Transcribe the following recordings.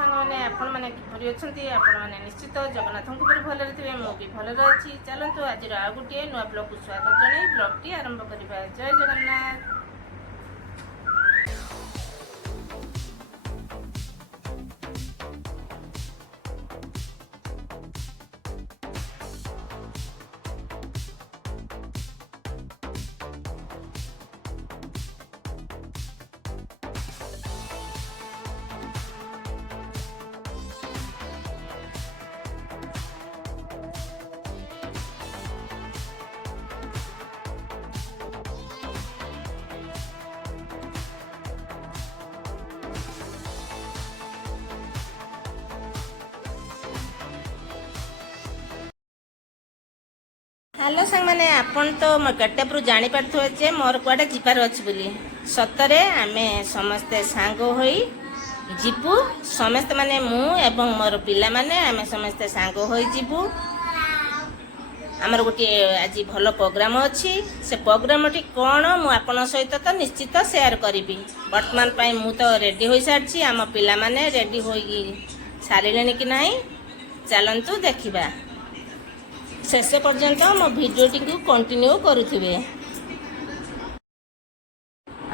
सांग मैंने किपरि अच्छी आपण मैंने निश्चित जगन्नाथ किपरि भलरे थे मुझे भलरे अच्छी चलतु आज आ गोटे नुआ ब्लॉग को स्वागत जन ब्लॉग टी आरंभ करवा। जय जगन्नाथ। हेलो सांग मैंने आपन तो केटेपुर जानी पारथुए जे मोर कुआडे जिबार अछि बोली सतरे आमे समस्ते सांग होई जीवु समस्त माने मु एवं मोर पिला माने आमे समस्ते सांग होई जीवु। आमर गोटे आज भल प्रोग्राम अछि से प्रोग्राम टी कोन मु आपन सहित तो निश्चित शेयर करिवि। वर्तमान पई मु तो रेडी होई सारछि आम पिला माने रेडी होई सारिलेनि कि नाही चलंतु देखिबा शेष पर्यंत मो भिडियोटी को कंटिन्यू करुथिबे।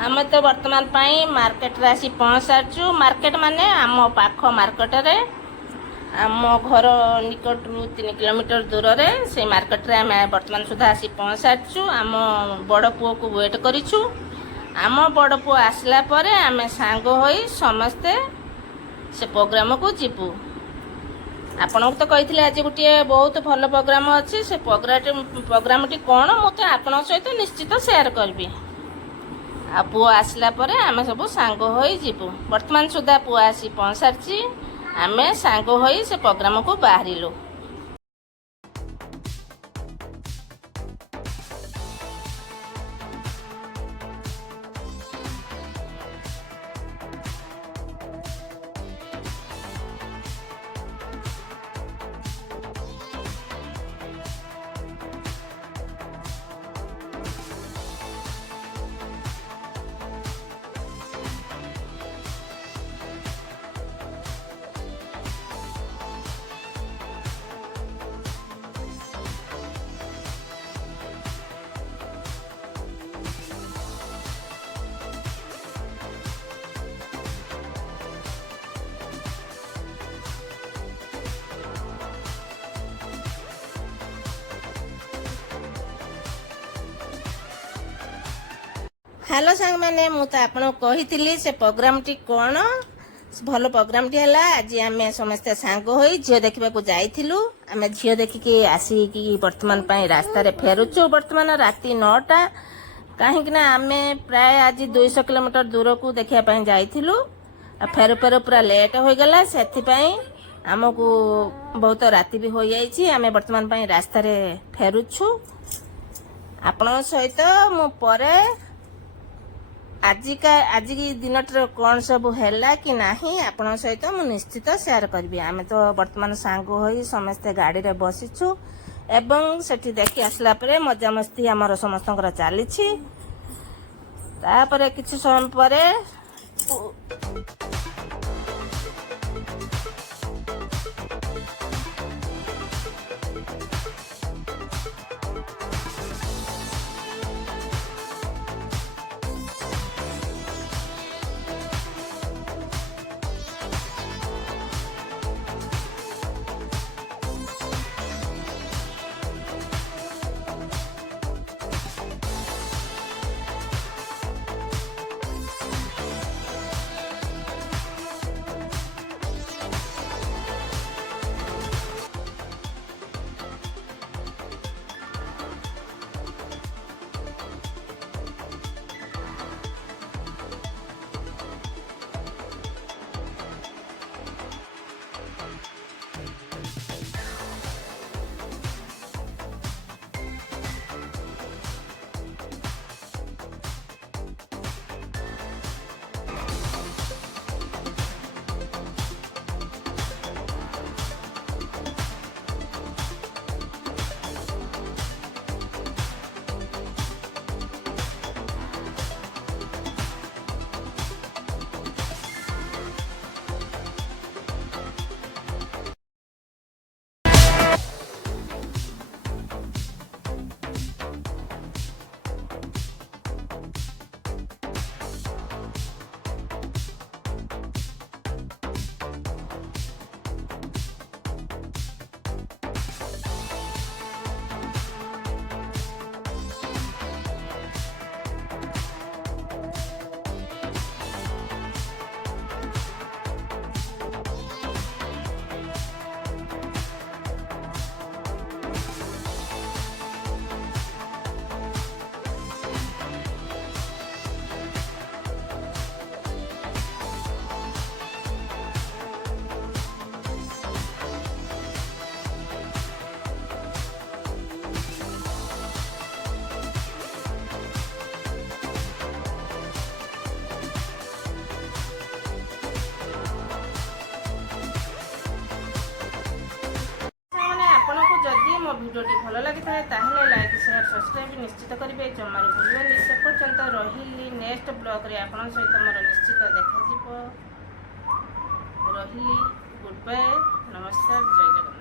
आम तो वर्तमान पाई मार्केट रे आसी पहुँच सारछु। मार्केट माने आम पाख मार्केट रे आम घर निकट रु 3 किलोमीटर दूर रे से मार्केट रे आम वर्तमान सुधा आसी पहुँच सारछु। आम बड़ पुओ को वेट करिछु। आम बड़ पुओ आसला परे आम सांग होई समस्ते से प्रोग्राम को जीवु। आपन तो कही आज गोटे बहुत भल प्रोग्राम अच्छी से प्रोग्राम टी कौन मुझे आपण सहित निश्चित शेयर करी। आ पुओ आसला परे आमे सब सांग होई जीवु। वर्तमान सुधा पुओ आसी पहुँच सारछि आमे सांग होई से प्रोग्राम को बाहरिलु। हेलो सांग मैंने मुझे आपन कही से प्रोग्राम टी कौन भल प्रोग्राम टी है। आज आम समस्ते सांग होई झील देखा जाइलु। आम झील देखिकी आसिकी वर्तमान पाई रास्ता रे फेरुचु। वर्तमान राति 9टा कहीं आम प्राय आज 200 किलोमीटर दूर को देखा जाइलु। फेरु फेरु पूरा लेट हो गला से आमको बहुत राति भी हो जाइए। आम वर्तमान पाई रास्ता रे फेरुचु। आपण सहित मु परे आज की दिन कौन सब है कि नहीं आपण सहित मु निश्चित शेयर करी। आम तो वर्तमान सांग होई समस्ते गाड़ी रे बसीछु एवं सेठी देखि आसला परे मजा मस्ती आमर समस्त चली किछि समय परे ମୋ ଭିଡ଼ିଓଟି ଭଲ ଲାଗିଥାଏ ତାହେଲେ ଲାଇକ୍ ସେୟାର ସବସ୍କ୍ରାଇବ୍ ନିଶ୍ଚିତ କରିବେ, ଜମାରୁ ଭୁଲିବେନି। ସେ ପର୍ଯ୍ୟନ୍ତ ରହିଲି, ନେକ୍ସଟ ବ୍ଲଗ୍ରେ ଆପଣଙ୍କ ସହିତ ମୋର ନିଶ୍ଚିତ ଦେଖାଯିବ। ରହିଲି, ଗୁଡ୍ ବାଏ, ନମସ୍କାର, ଜୟ ଜଗନ୍ନାଥ।